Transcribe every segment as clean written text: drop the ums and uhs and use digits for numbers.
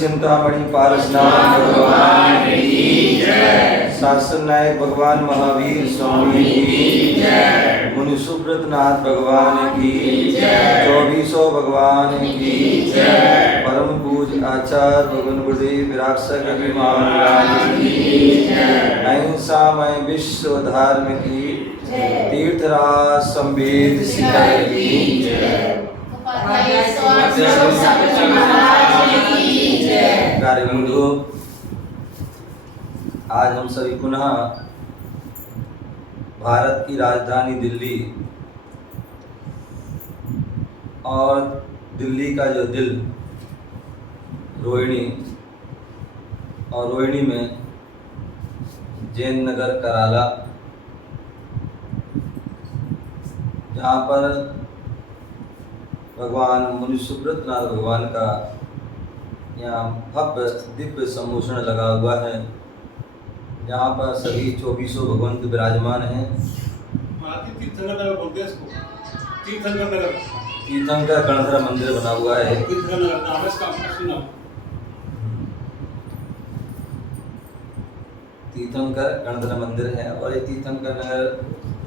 चिंतामणि पारसनाथ भगवान की जय। शासन नायक भगवान महावीर स्वामी की जय। मुनि सुब्रत नाथ भगवान की जय। 2400 भगवान की जय। परम पूज आचार्य भगवान गुरुदेव विरासत कवि महाराज की जय। अहिंसामय विश्व धर्म की तीर्थराज संवेद शिखर की जय। प्यारे बंधु, आज हम सभी पुनः भारत की राजधानी दिल्ली और दिल्ली का जो दिल रोहिणी और रोहिणी में जैन नगर कराला, जहाँ पर भगवान मुनि सुब्रत नाथ भगवान का यहाँ भव्य दिव्य सम्मोहन लगा हुआ है, जहाँ पर सभी 2400 भगवंत विराजमान हैं। तीर्थंकर गणधर मंदिर बना हुआ है। तीर्थंकर गणधर मंदिर है और ये तीर्थंकर नगर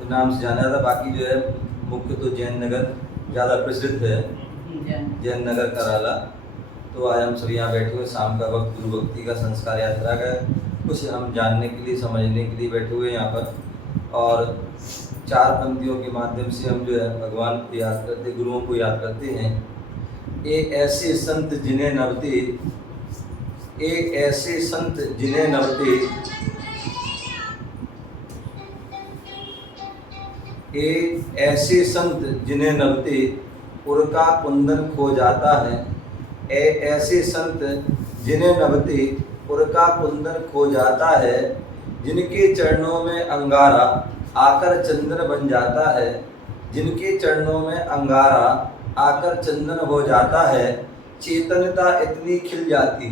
नाम से जाना जाता। बाकी जो है मुख्य तो जैन नगर ज़्यादा प्रसिद्ध है, जैन नगर कराला। तो आज हम सभी यहाँ बैठे हुए, शाम का वक्त गुरु भक्ति का संस्कार यात्रा का कुछ हम जानने के लिए, समझने के लिए बैठे हुए यहाँ पर। और 4 पंक्तियों के माध्यम से हम जो है भगवान को याद करते, गुरुओं को याद करते हैं। एक ऐसे संत जिन्हें नवते, एक ऐसे संत जिन्हें नवते, एक ऐसे संत जिन्हें नवते उनका कुंदन खो जाता है। ऐसे संत जिन्हें नवते उनका कुंदन खो जाता है, जिनके चरणों में अंगारा आकर चंदन बन जाता है, जिनके चरणों में अंगारा आकर चंदन हो जाता है। चेतनता इतनी खिल जाती,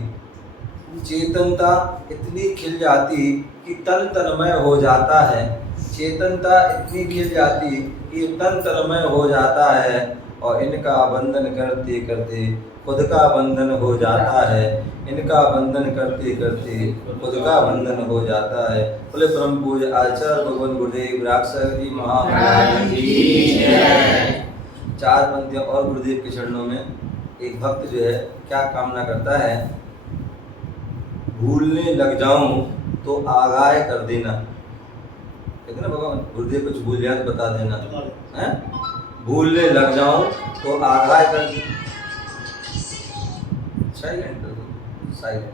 चेतनता इतनी खिल जाती कि तन तन्मय हो जाता है। चेतनता इतनी खिल जाती कि तन तन्मय हो जाता है और इनका बंधन करते करते खुद का बंधन हो जाता है। इनका बंधन करते करते खुद का बंधन हो जाता है। बोले परम पूज्य आचार्य भगवान गुरुदेव विरासत जी महाराज की जय। 4 पंक्तियां और गुरुदेव के चरणों में एक भक्त जो है क्या कामना करता है? भूलने लग जाऊं तो आगाह कर देना। कहते ना भगवान गुरुदेव कुछ भूल जाए तो बता देना है। भूलने लग जाऊं तो आगाह कर देना। साइलेंट कर दो, साइलेंट।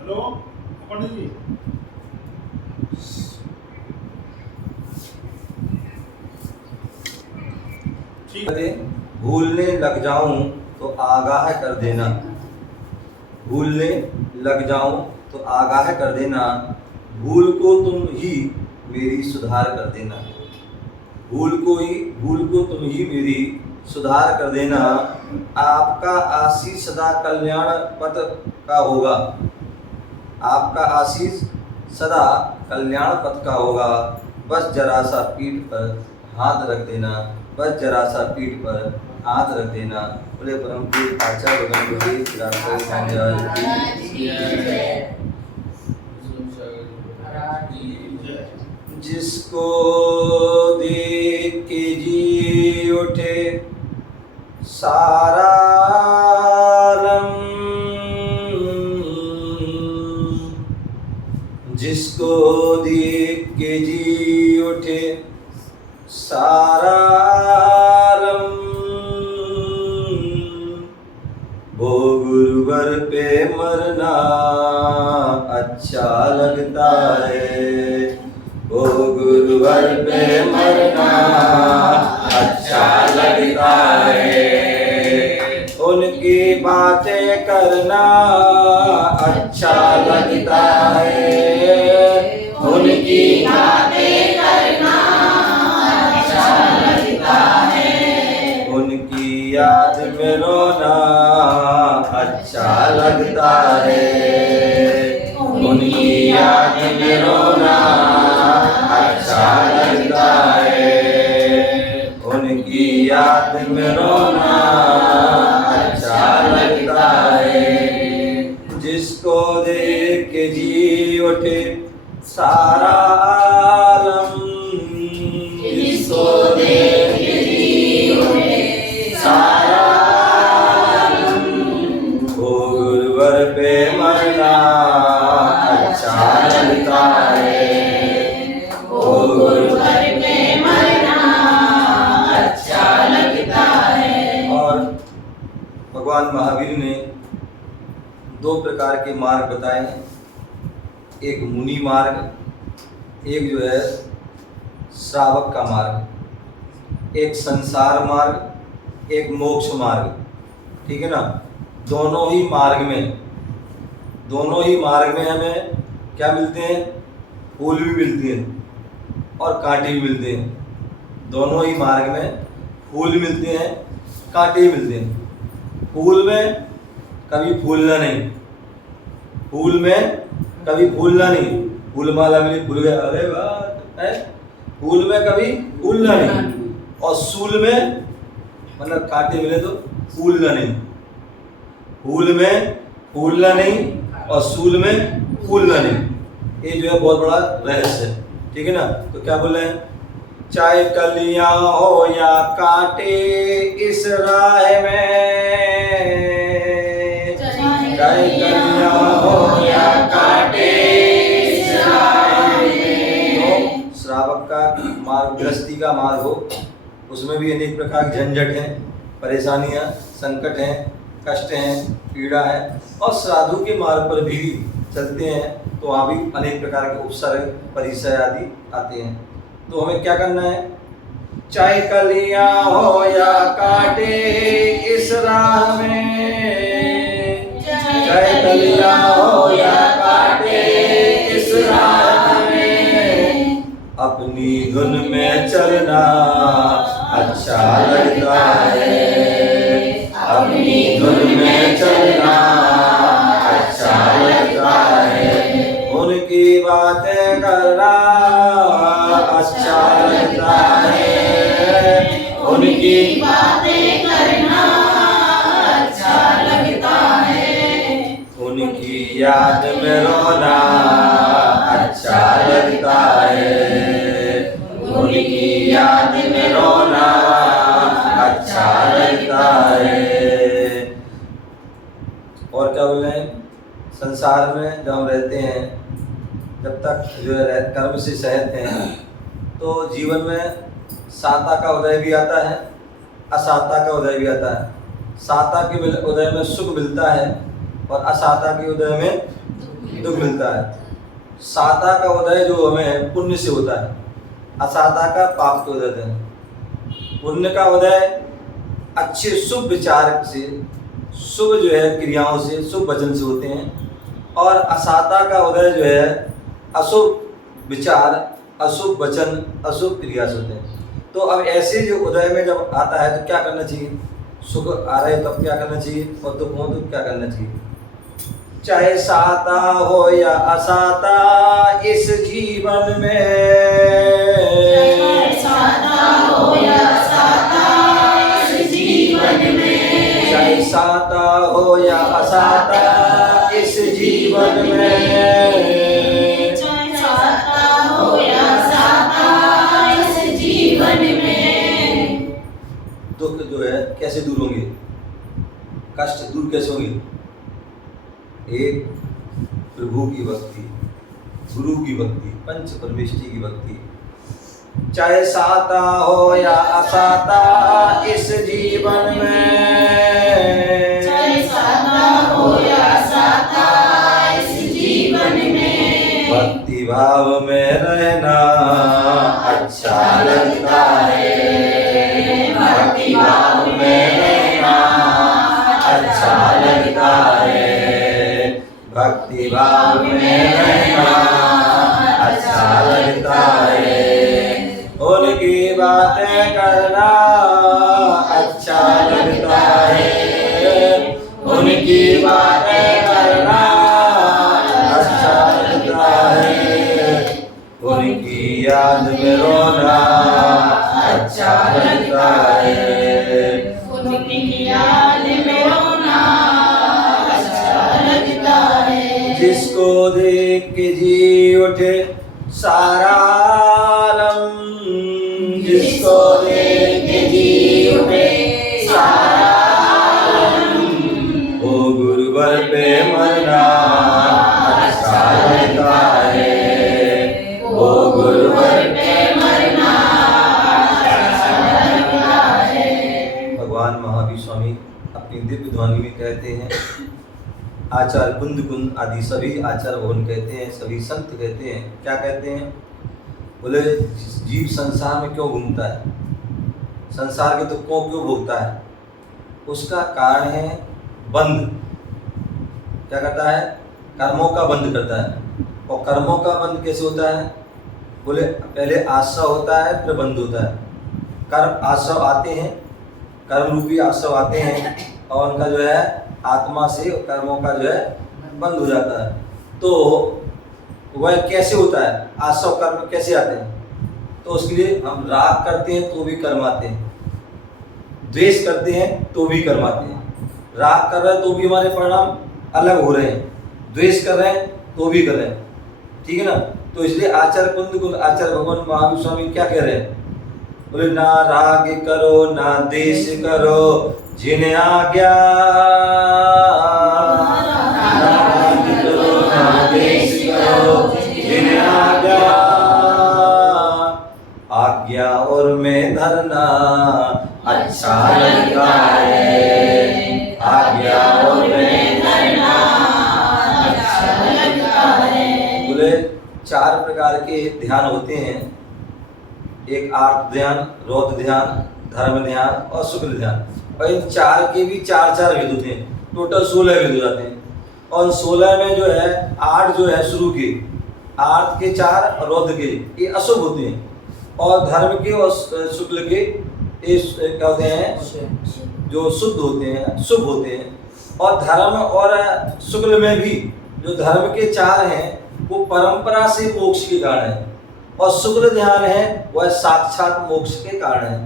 हेलो पंडित जी, ठीक है। भूलने लग जाऊं तो आगाह कर देना। भूलने लग जाऊं तो आगाह कर देना। भूल को तुम ही मेरी सुधार कर देना। भूल को तुम ही मेरी सुधार कर देना। आपका आशीष सदा कल्याण पथ का होगा। आपका आशीष सदा कल्याण पथ का होगा। बस जरा सा पीठ पर हाथ रख देना। बस जरा सा पीठ पर हाथ रख देना। बोले परम पूज्य आचार्य भगवान गुरुदेव विरासत महाराज की जय। जिसको देख के जी उठे सारा आलम, जिसको देख के जी उठे सारा आलम, वो गुरुवर पे मरना अच्छा लगता है। वो गुरुवर पे मरना अच्छा लगता है। उनकी बातें करना अच्छा लगता है। उनकी बातें करना अच्छा लगता है। उनकी याद में रोना अच्छा लगता है। उनकी याद में रोना अच्छा लगता है। उनकी याद में रोना अच्छा लगता है। के जी उठे सारा आलम, जिसको देख जी उठे सारा आलम, वो गुरुवर पे मरना अच्छा लगता है, वो गुरुवर पे मरना अच्छा लगता है। और भगवान महावीर ने दो प्रकार के मार्ग बताए हैं, एक मुनि मार्ग, एक जो है श्रावक का मार्ग, एक संसार मार्ग, एक मोक्ष मार्ग, ठीक है ना। दोनों ही मार्ग में हमें क्या मिलते हैं, फूल भी मिलते हैं और कांटे भी मिलते हैं। दोनों ही मार्ग में फूल मिलते हैं, कांटे भी मिलते हैं। फूल में कभी फूलना नहीं, फूल में कभी फूलना नहीं, फूल माला मिली फूल गया, अरे वाह है, फूल में कभी फूलना नहीं। और सूल में मतलब कांटे मिले तो फूलना नहीं, फूल में फूलना नहीं और सूल में फूलना नहीं। ये जो है बहुत बड़ा रहस्य है, ठीक है ना। तो क्या बोल रहे हैं, चाहे कलियां हो या कांटे इस राह में, चाहे कलियां हो या कांटे इस राह में। तो श्रावक का मार्ग, गृहस्थी का मार्ग हो, उसमें भी अनेक प्रकार के झंझट हैं, परेशानियां, संकट हैं, कष्ट हैं, पीड़ा है। और साधु के मार्ग पर भी चलते हैं तो वहाँ भी अनेक प्रकार के उपसर्ग, परिचय आदि आते हैं। तो हमें क्या करना है, चाहे कलियां हो या कांटे इस राह में, चाहे कलियां हो या कांटे इस राह में, अपनी धुन में चलना अच्छा लगता है, अपनी धुन में चलना अच्छा लगता है, उनकी बातें करना अच्छा लगता है, उनकी बातें करना अच्छा लगता है, उनकी याद में रोना अच्छा लगता है, उनकी याद में रोना अच्छा लगता है। और क्या बोल रहे हैं, संसार में जब हम रहते हैं, जब तक जो है कर्म से सहते हैं, तो जीवन में साता का उदय भी आता है, असाता का उदय भी आता है। साता के उदय में सुख मिलता है और असाता के उदय में दुख मिलता है। साता का उदय जो हमें पुण्य से होता है, असाता का पाप के उदय है। पुण्य का उदय अच्छे शुभ विचार से, शुभ जो है क्रियाओं से, शुभ वचन से होते हैं, और असाता का उदय जो है अशुभ विचार, अशुभ वचन, अशुभ क्रिया से होते हैं। तो अब ऐसे जो उदय में जब आता है तो क्या करना चाहिए, सुख आ रहा है तब क्या करना चाहिए, और दुख हो तो क्या करना चाहिए। चाहे साता हो या असाता इस जीवन में, चाहे साता हो या असाता इस जीवन में, चाहे साता हो या असाता इस जीवन में, चाहे साता हो या असाता इस जीवन में। दुख जो है कैसे दूर होंगे, कष्ट दूर कैसे होंगे। एक प्रभु की भक्ति, गुरु की भक्ति, पंच परमेष्टि की भक्ति। चाहे साता हो या असाता इस जीवन में, चाहे साता हो या असाता इस जीवन में, भक्ति भाव में रहना अच्छा लगता है, भक्ति भाव में रहना अच्छा लगता है, भक्ति भाव में रहना अच्छा लगता है, उनकी बातें करना अच्छा लगता है, उनकी बातें करना अच्छा लगता है, उनकी याद में रोना अच्छा लगता है, उनकी याद में रोना अच्छा लगता है। जिसको देख के जी उठे सारा आलम, जिसको देख के जी उठे सारा आलम, वो गुरुवर पे मरना अच्छा लगता है, वो गुरुवर पे मरना अच्छा लगता है। भगवान महावीर स्वामी अपनी दिव्य ध्वनि में कहते हैं, आचार्य कुंद कुंद आदि सभी आचार्य भवन कहते हैं, सभी संत कहते हैं, क्या कहते हैं? बोले जीव संसार में क्यों घूमता है, संसार के दुखों क्यों भोगता है? उसका कारण है बंध। क्या करता है? कर्मों का बंध करता है। और कर्मों का बंध कैसे होता है? बोले पहले आश्रव होता है, फिर बंध होता है। कर्म आश्रव आते हैं, कर्म रूपी आश्रव आते हैं, और उनका जो है आत्मा से कर्मों का जो है बंद हो जाता है। तो वह कैसे होता है? आश्रव कर्म कैसे आते हैं? तो उसके लिए हम राग करते हैं तो भी कर्म आते हैं, द्वेष करते हैं तो भी कर्म आते हैं। राग कर रहे हैं तो भी हमारे परिणाम अलग हो रहे हैं, द्वेष कर रहे हैं तो भी कर रहे हैं, ठीक है ना? तो इसलिए आचार्य कुंद कुंद आचार्य भगवान महावीर स्वामी क्या कह रहे हैं? बोले ना राग करो ना द्वेष करो जिन्हें आज्ञा, ना राग करो ना द्वेष करो जिन्हें आज्ञा, आज्ञा और में धरना अच्छा लगता है, आज्ञा और में धरना अच्छा लगता है। बोले 4 प्रकार के ध्यान होते हैं, एक आर्त ध्यान, रौद्र ध्यान, धर्म ध्यान और शुक्ल ध्यान। और इन 4 के भी 4 भेद होते हैं, टोटल 16 भेद हो जाते हैं। और 16 में जो है 8 जो है शुरू के, आर्त के 4 और रौद्र के ये अशुभ होते हैं, और धर्म के और शुक्ल के ये क्या होते हैं? जो शुद्ध होते हैं, शुभ होते हैं। और धर्म और शुक्ल में भी जो धर्म के 4 हैं वो परंपरा से मोक्ष के कारण है, और शुक्ल ध्यान है वह साक्षात मोक्ष के कारण है।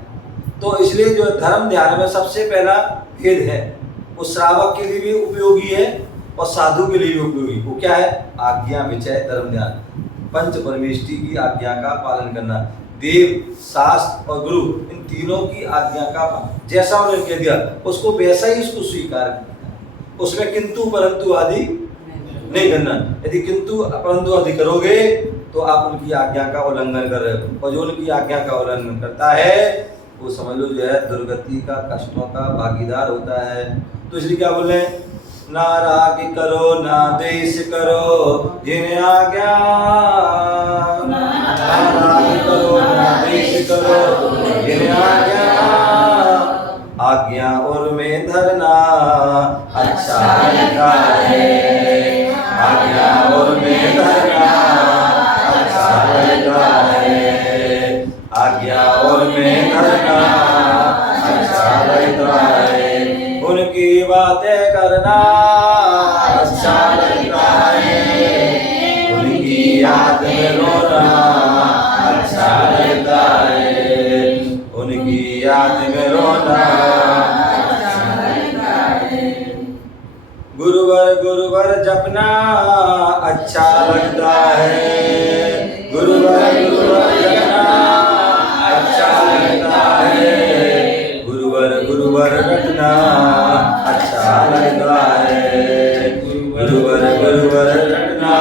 तो इसलिए जो धर्म ध्यान में सबसे पहला भेद है, वो श्रावक के लिए भी उपयोगी है और साधु के लिए भी उपयोगी। वो क्या है? आज्ञा विचय धर्म ध्यान, पंच परमेष्टि की आज्ञा का पालन करना, देव, शास्त्र और गुरु इन तीनों की आज्ञा का जैसा उन्होंने कह दिया उसको वैसा ही उसको स्वीकार करना, उसमें किंतु परंतु आदि नहीं करना। यदि किंतु परंतु आदि करोगे तो आप उनकी आज्ञा का उल्लंघन कर रहे हो, और जो उनकी आज्ञा का उल्लंघन करता है वो समझ लो जो है दुर्गति का, कष्टों का भागीदार होता है। तो इसलिए क्या बोले? ना राग करो ना द्वेष करो जिन्हें आज्ञा, ना राग करो ना द्वेष करो जिन्हें आज्ञा, आज्ञा और में धरना अच्छा लगता है, आज्ञा और में धरना अच्छा लगता है, आज्ञा और में धरना अच्छा लगता है, उनकी बातें करना अच्छा लगता है, उनकी याद में रोना अच्छा लगता है, उनकी याद में रोना अच्छा लगता है, गुरुवर गुरुवर जपना अच्छा लगता है, गुरुवर गुरुवर जपना अच्छा लगता है, गुरुवर गुरुवर रटना अच्छा लगता है, गुरुवर गुरुवर रटना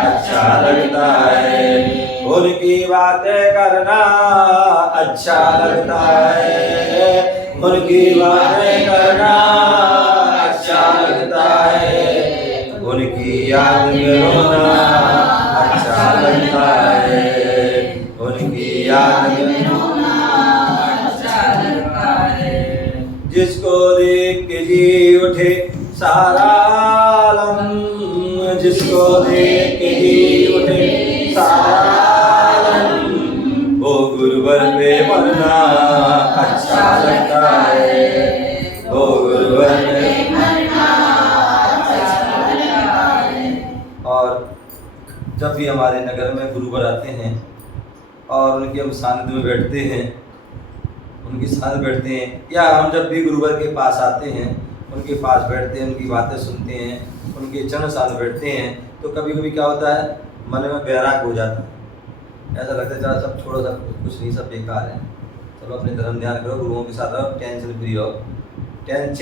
अच्छा लगता है, उनकी बातें करना अच्छा लगता है, उनकी बातें करना अच्छा लगता है, उनकी याद में रोना अच्छा लगता है, उनकी याद में रोना अच्छा लगता है, जिसको देख के जी उठे सारा आलम, जिसको देख के जी उठे सारा आलम, वो गुरुवर पे मरना अच्छा लगता है, वो गुरुवर पे मरना अच्छा लगता है। और जब भी हमारे नगर में गुरुवर आते हैं और उनके हम सानिध्य में बैठते हैं, उनके साथ बैठते हैं, या हम जब भी गुरुवर के पास आते हैं उनके पास बैठते हैं, उनकी बातें सुनते हैं, उनके चरण साथ बैठते हैं, तो कभी कभी क्या होता है, मन में बैराग हो जाता है, ऐसा लगता है चलो सब छोड़ो, सब कुछ नहीं, सब बेकार है, चलो अपने धर्म ध्यान करो, गुरुओं के साथ रहो, टेंशन फ्री रहो, टेंशन